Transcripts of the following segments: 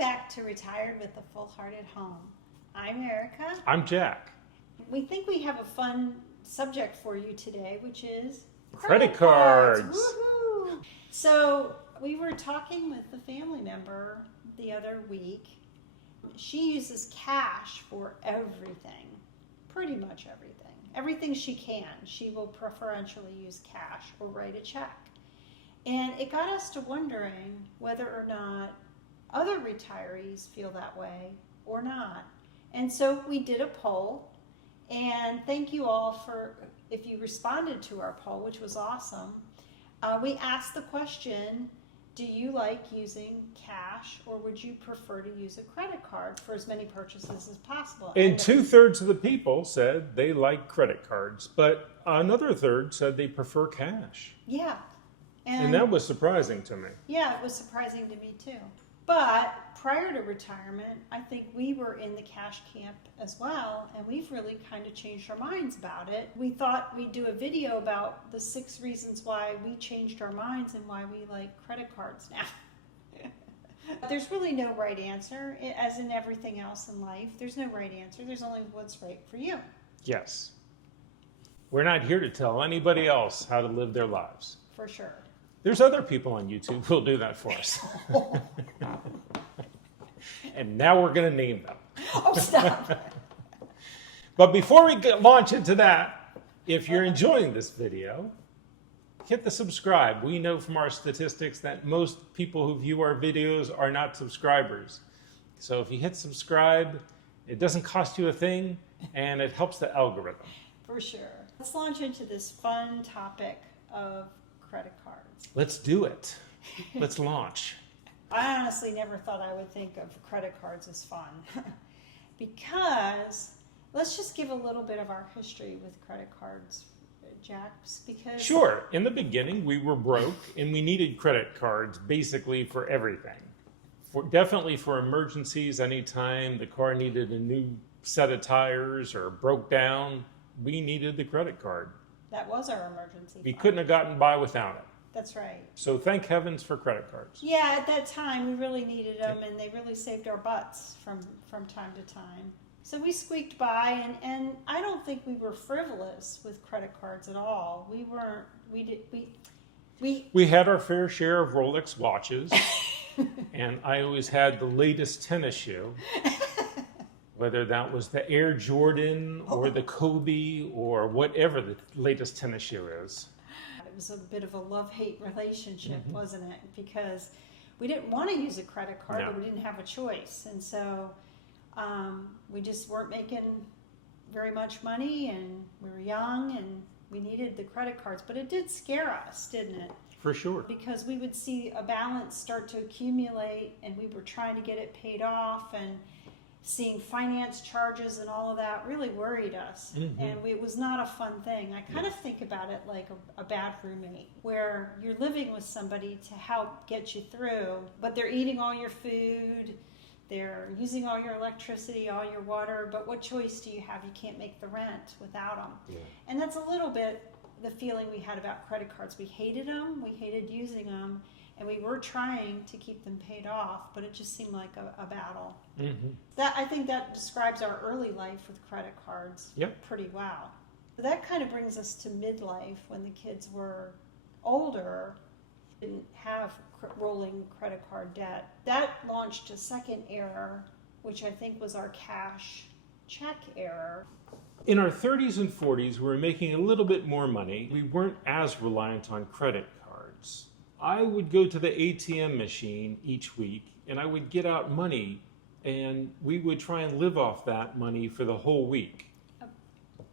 back to Retired with a Full-Hearted Home. I'm Erica. I'm Jack. We think we have a fun subject for you today, which is Credit cards. Woohoo! So we were talking with a family member the other week. She uses cash for everything, pretty much everything. Everything she can, she will preferentially use cash or write a check. And it got us to wondering whether or not other retirees feel that way or not. And so we did a poll, and thank you all for, if you responded to our poll, which was awesome. We asked the question, do you like using cash, or would you prefer to use a credit card for as many purchases as possible? And 2/3 of the people said they like credit cards, but another third said they prefer cash. Yeah. And that was surprising to me. Yeah, it was surprising to me too. But prior to retirement, I think we were in the cash camp as well, and we've really kind of changed our minds about it. We thought we'd do a video about the 6 reasons why we changed our minds and why we like credit cards now. There's really no right answer, as in everything else in life. There's no right answer. There's only what's right for you. Yes. We're not here to tell anybody else how to live their lives. For sure. There's other people on YouTube who'll do that for us. And now we're going to name them. Oh, stop. But before we launch into that, if you're enjoying this video, hit the subscribe. We know from our statistics that most people who view our videos are not subscribers. So if you hit subscribe, it doesn't cost you a thing, and it helps the algorithm. For sure. Let's launch into this fun topic of credit cards. Let's do it. Let's launch. I honestly never thought I would think of credit cards as fun. Because, let's just give a little bit of our history with credit cards, Jack. Because Sure. In the beginning, we were broke, and we needed credit cards basically for everything. Definitely for emergencies, anytime the car needed a new set of tires or broke down, we needed the credit card. that was our emergency We fund. couldn't have gotten by without it. That's right. So thank heavens for credit cards. Yeah, at that time we really needed them, and they really saved our butts from time to time. So we squeaked by, and I don't think we were frivolous with credit cards at all. We weren't. We had our fair share of Rolex watches, and I always had the latest tennis shoe, whether that was the Air Jordan or the Kobe or whatever the latest tennis shoe is. It was a bit of a love-hate relationship, wasn't it? Because we didn't want to use a credit card, but we didn't have a choice. And so we just weren't making very much money, and we were young, and we needed the credit cards. But it did scare us, didn't it? For sure. Because we would see a balance start to accumulate, and we were trying to get it paid off, and seeing finance charges and all of that really worried us. And it was not a fun thing. I kind of think about it like a bad roommate, where you're living with somebody to help get you through, but they're eating all your food, they're using all your electricity, all your water, but what choice do you have? You can't make the rent without them. Yeah. And that's a little bit the feeling we had about credit cards. We hated them, we hated using them, and we were trying to keep them paid off, but it just seemed like a battle. I think that describes our early life with credit cards pretty well. That kind of brings us to midlife, when the kids were older, didn't have rolling credit card debt. That launched a second era, which I think was our cash check era. In our 30s and 40s, we were making a little bit more money. We weren't as reliant on credit cards. I would go to the ATM machine each week, and I would get out money, and we would try and live off that money for the whole week.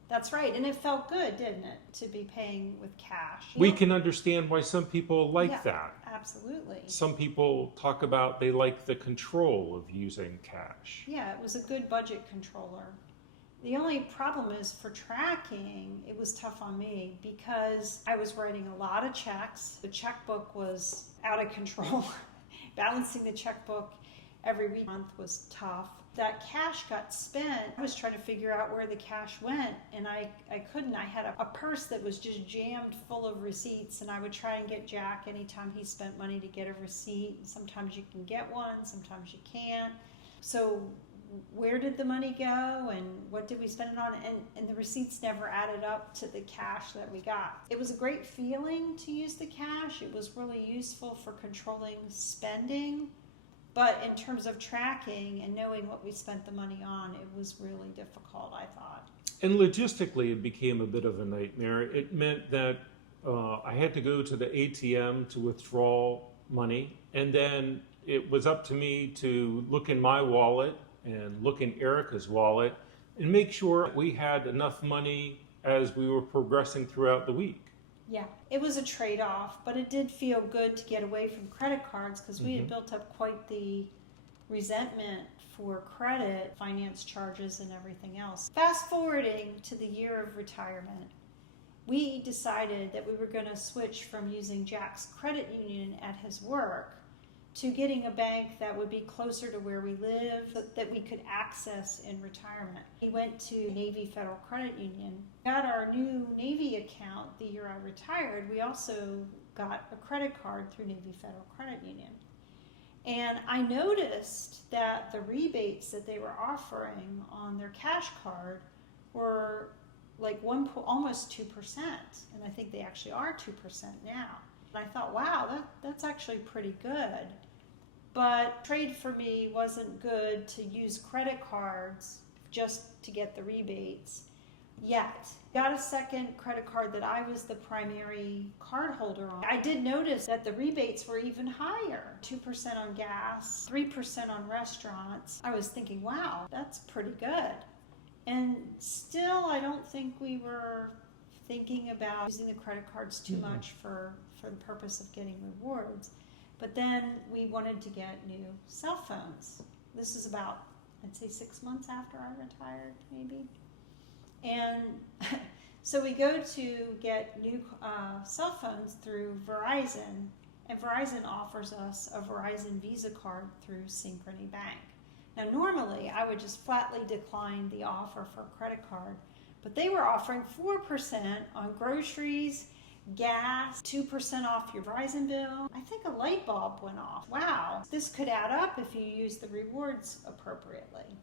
That's right, and it felt good, didn't it, to be paying with cash? We can understand why some people like that. Absolutely. Some people talk about they like the control of using cash. Yeah, it was a good budget controller. The only problem is, for tracking, it was tough on me because I was writing a lot of checks. The checkbook was out of control. Balancing the checkbook every month was tough. That cash got spent. I was trying to figure out where the cash went, and I couldn't. I had a purse that was just jammed full of receipts, and I would try and get Jack anytime he spent money to get a receipt. Sometimes you can get one, sometimes you can't. So where did the money go, and what did we spend it on? And the receipts never added up to the cash that we got. It was a great feeling to use the cash. It was really useful for controlling spending. But in terms of tracking and knowing what we spent the money on, it was really difficult, I thought. And logistically, it became a bit of a nightmare. It meant that I had to go to the ATM to withdraw money, and then it was up to me to look in my wallet and look in Erica's wallet and make sure we had enough money as we were progressing throughout the week. Yeah, it was a trade-off, but it did feel good to get away from credit cards because we had built up quite the resentment for credit, finance charges, and everything else. Fast forwarding to the year of retirement, we decided that we were going to switch from using Jack's credit union at his work to getting a bank that would be closer to where we live, that we could access in retirement. We went to Navy Federal Credit Union, got our new Navy account the year I retired. We also got a credit card through Navy Federal Credit Union. And I noticed that the rebates that they were offering on their cash card were like almost 2%. And I think they actually are 2% now. And I thought, wow, that's actually pretty good. But trade for me wasn't good to use credit cards just to get the rebates yet. Got a second credit card that I was the primary card holder on. I did notice that the rebates were even higher. 2% on gas, 3% on restaurants. I was thinking, wow, that's pretty good. And still, I don't think we were thinking about using the credit cards too much for the purpose of getting rewards. But then we wanted to get new cell phones. This is about, I'd say 6 months after I retired, maybe. And so we go to get new cell phones through Verizon, and Verizon offers us a Verizon Visa card through Synchrony Bank. Now normally I would just flatly decline the offer for a credit card, but they were offering 4% on groceries, gas, 2% off your Verizon bill. I think a light bulb went off. Wow, this could add up if you use the rewards appropriately.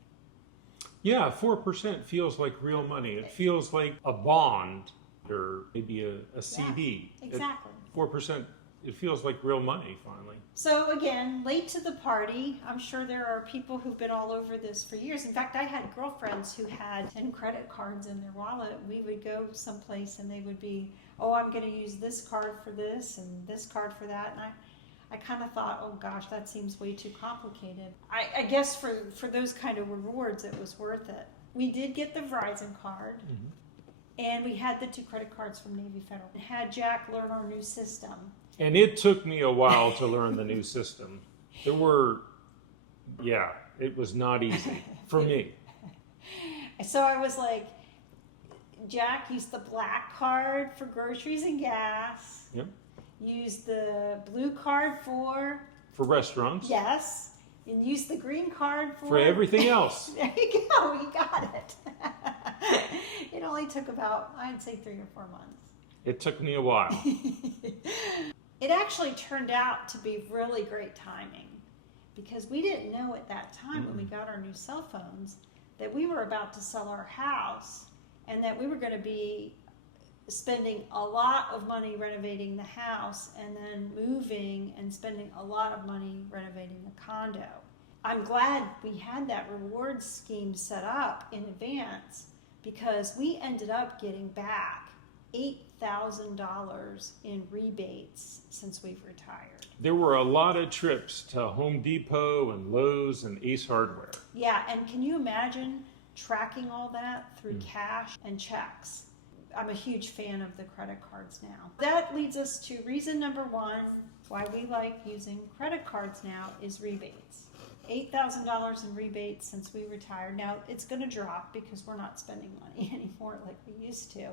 Yeah, 4% feels like real money. It feels like a bond or maybe a CD. Yeah, exactly. 4%, it feels like real money finally. So again, late to the party. I'm sure there are people who've been all over this for years. In fact, I had girlfriends who had 10 credit cards in their wallet. We would go someplace and they would be, oh, I'm going to use this card for this and this card for that. And I kind of thought, oh gosh, that seems way too complicated. I guess for those kind of rewards, it was worth it. We did get the Verizon card, and we had the 2 credit cards from Navy Federal. And had Jack learn our new system. And it took me a while to learn the new system. It was not easy for me. So I was like, Jack used the black card for groceries and gas. Yep. Use the blue card for restaurants. Yes. And use the green card for everything else. There you go. You got it. It only took about, I'd say, 3 or 4 months. It took me a while. It actually turned out to be really great timing because we didn't know at that time when we got our new cell phones that we were about to sell our house and that we were going to be spending a lot of money renovating the house and then moving and spending a lot of money renovating the condo. I'm glad we had that reward scheme set up in advance because we ended up getting back $8,000 in rebates since we've retired. There were a lot of trips to Home Depot and Lowe's and Ace Hardware. Yeah, and can you imagine tracking all that through cash and checks? I'm a huge fan of the credit cards now. That leads us to reason number 1 why we like using credit cards now is rebates. $8,000 in rebates since we retired. Now it's going to drop because we're not spending money anymore like we used to.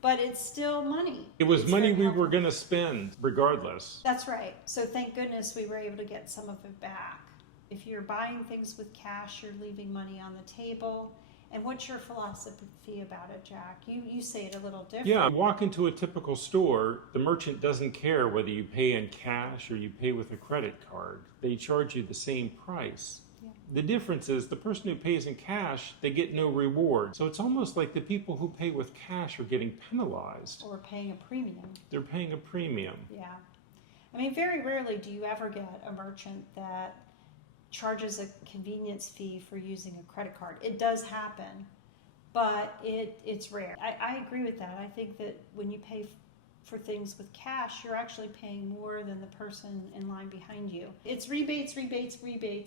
But it's still money. It was money we were going to spend regardless. That's right. So thank goodness we were able to get some of it back. If you're buying things with cash, you're leaving money on the table. And what's your philosophy about it, Jack? You say it a little different. Yeah, walk into a typical store, the merchant doesn't care whether you pay in cash or you pay with a credit card. They charge you the same price. Yeah. The difference is the person who pays in cash, they get no reward. So it's almost like the people who pay with cash are getting penalized. Or paying a premium. They're paying a premium. Yeah. I mean, very rarely do you ever get a merchant that charges a convenience fee for using a credit card. It does happen, but it's rare. I agree with that. I think that when you pay for things with cash, you're actually paying more than the person in line behind you. It's rebates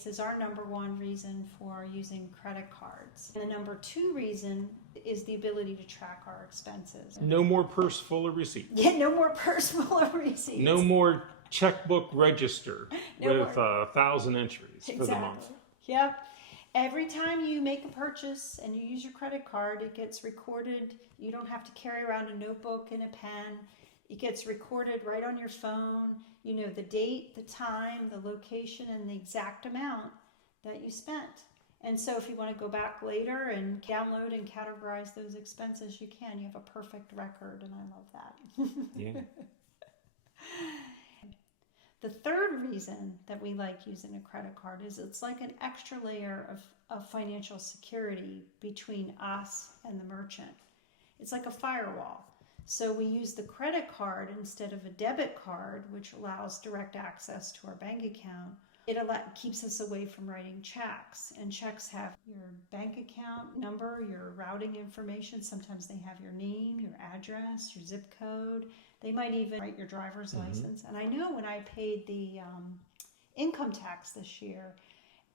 is our number one reason for using credit cards. And the number two reason is the ability to track our expenses. No more purse full of receipts. Yeah, no more purse full of receipts. No more checkbook register No with more. 1,000 entries for the month. Yep. Every time you make a purchase and you use your credit card, it gets recorded. You don't have to carry around a notebook and a pen. It gets recorded right on your phone. You know the date, the time, the location, and the exact amount that you spent. And so if you want to go back later and download and categorize those expenses, you can. You have a perfect record, and I love that. Yeah. The third reason that we like using a credit card is it's like an extra layer of financial security between us and the merchant. It's like a firewall. So we use the credit card instead of a debit card, which allows direct access to our bank account. It keeps us away from writing checks, and checks have your bank account number, your routing information. Sometimes they have your name, your address, your zip code. They might even write your driver's license. And I know when I paid the income tax this year,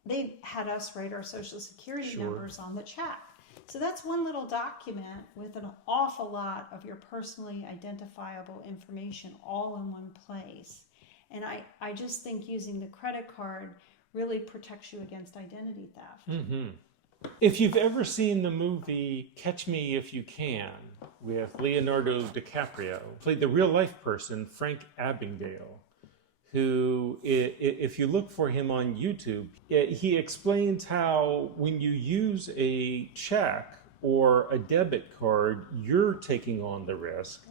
they had us write our social security numbers on the check. So that's one little document with an awful lot of your personally identifiable information all in one place. And I just think using the credit card really protects you against identity theft. Mm-hmm. If you've ever seen the movie Catch Me If You Can with Leonardo DiCaprio, played the real life person, Frank Abagnale, who, if you look for him on YouTube, he explains how when you use a check or a debit card, you're taking on the risk.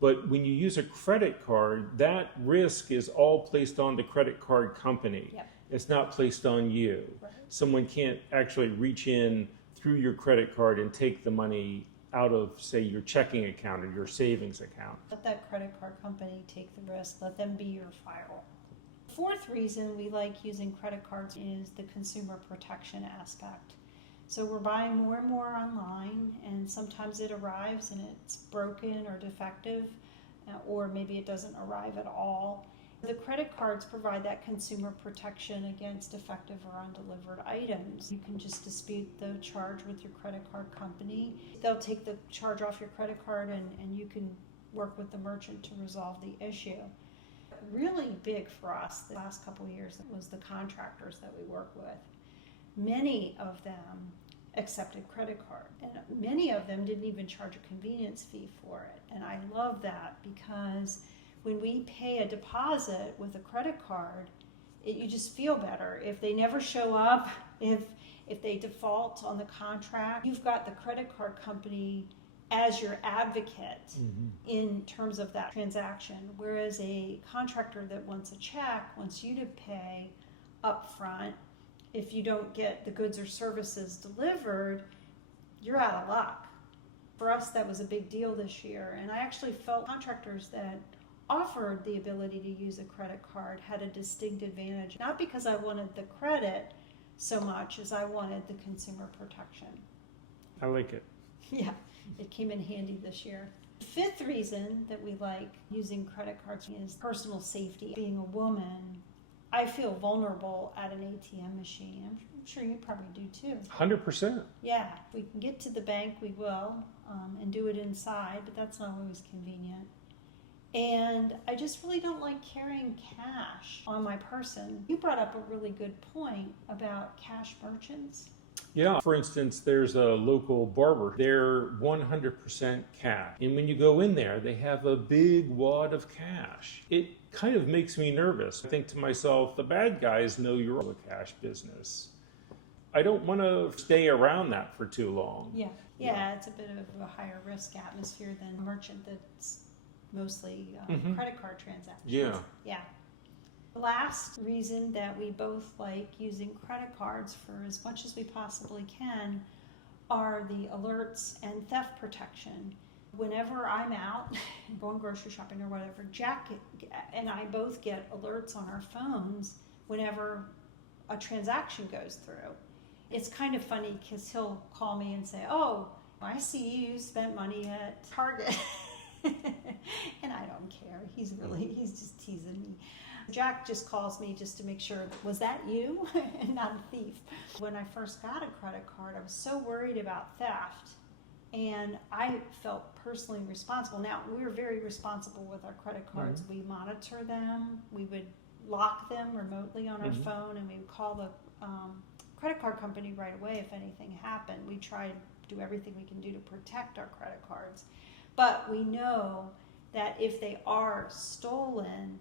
But when you use a credit card, that risk is all placed on the credit card company. Yep. It's not placed on you. Right. Someone can't actually reach in through your credit card and take the money out of, say, your checking account or your savings account. Let that credit card company take the risk. Let them be your firewall. Fourth reason we like using credit cards is the consumer protection aspect. So we're buying more and more online, and sometimes it arrives and it's broken or defective, or maybe it doesn't arrive at all. The credit cards provide that consumer protection against defective or undelivered items. You can just dispute the charge with your credit card company. They'll take the charge off your credit card, and you can work with the merchant to resolve the issue. Really big for us the last couple of years was the contractors that we work with. Many of them accepted credit card, and many of them didn't even charge a convenience fee for it. And I love that, because when we pay a deposit with a credit card, you just feel better. If they never show up, if they default on the contract, you've got the credit card company as your advocate in terms of that transaction. Whereas a contractor that wants a check wants you to pay up front. If you don't get the goods or services delivered, you're out of luck. For us, that was a big deal this year. And I actually felt contractors that offered the ability to use a credit card had a distinct advantage, not because I wanted the credit so much as I wanted the consumer protection. I like it. Yeah, it came in handy this year. The fifth reason that we like using credit cards is personal safety. Being a woman, I feel vulnerable at an ATM machine. I'm sure you probably do too. 100%. Yeah, if we can get to the bank, we will, and do it inside, but that's not always convenient. And I just really don't like carrying cash on my person. You brought up a really good point about cash merchants. Yeah. For instance, there's a local barber. They're 100% cash. And when you go in there, they have a big wad of cash. It kind of makes me nervous. I think to myself, the bad guys know you're a cash business. I don't want to stay around that for too long. Yeah, it's a bit of a higher risk atmosphere than a merchant that's mostly credit card transactions. Yeah. The last reason that we both like using credit cards for as much as we possibly can are the alerts and theft protection. Whenever I'm out going grocery shopping or whatever, Jack and I both get alerts on our phones whenever a transaction goes through. It's kind of funny because he'll call me and say, "Oh, I see you spent money at Target." And I don't care. He's just teasing me. Jack just calls me just to make sure, was that you? And not a thief. When I first got a credit card, I was so worried about theft. And I felt personally responsible. Now, we're very responsible with our credit cards. We monitor them. We would lock them remotely on our phone, and we would call the credit card company right away if anything happened. We try to do everything we can do to protect our credit cards. But we know that if they are stolen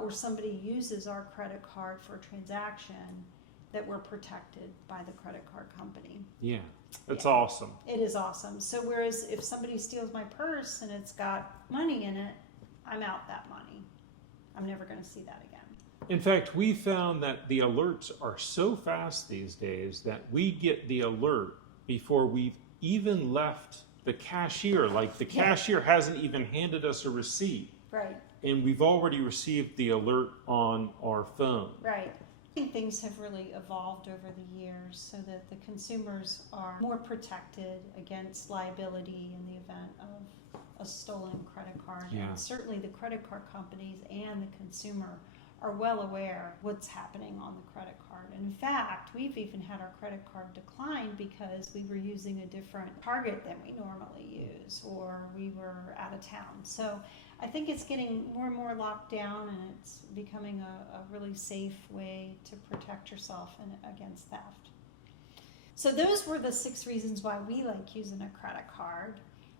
or somebody uses our credit card for a transaction, that we're protected by the credit card company. Yeah, that's awesome. It is awesome. So whereas if somebody steals my purse and it's got money in it, I'm out that money. I'm never going to see that again. In fact, we found that the alerts are so fast these days that we get the alert before we've even left the cashier. Like the cashier hasn't even handed us a receipt. Right. And we've already received the alert on our phone. Right. I think things have really evolved over the years so that the consumers are more protected against liability in the event of a stolen credit card. Yeah. And certainly the credit card companies and the consumer are well aware what's happening on the credit card. And in fact, we've even had our credit card declined because we were using a different target than we normally use, or we were out of town. So I think it's getting more and more locked down, and it's becoming a really safe way to protect yourself against theft. So those were the 6 reasons why we like using a credit card.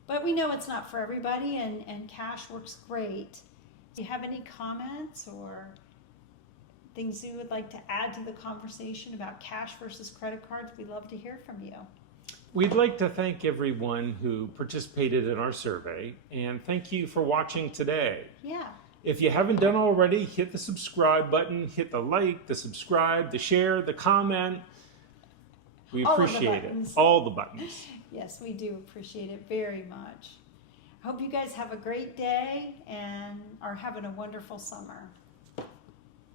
But we know it's not for everybody, and cash works great. Do you have any comments or things you would like to add to the conversation about cash versus credit cards? We'd love to hear from you. We'd like to thank everyone who participated in our survey, and thank you for watching today. Yeah. If you haven't done already, hit the subscribe button, hit the like, the subscribe, the share, the comment. We appreciate it. All the buttons. Yes, we do appreciate it very much. I hope you guys have a great day and are having a wonderful summer.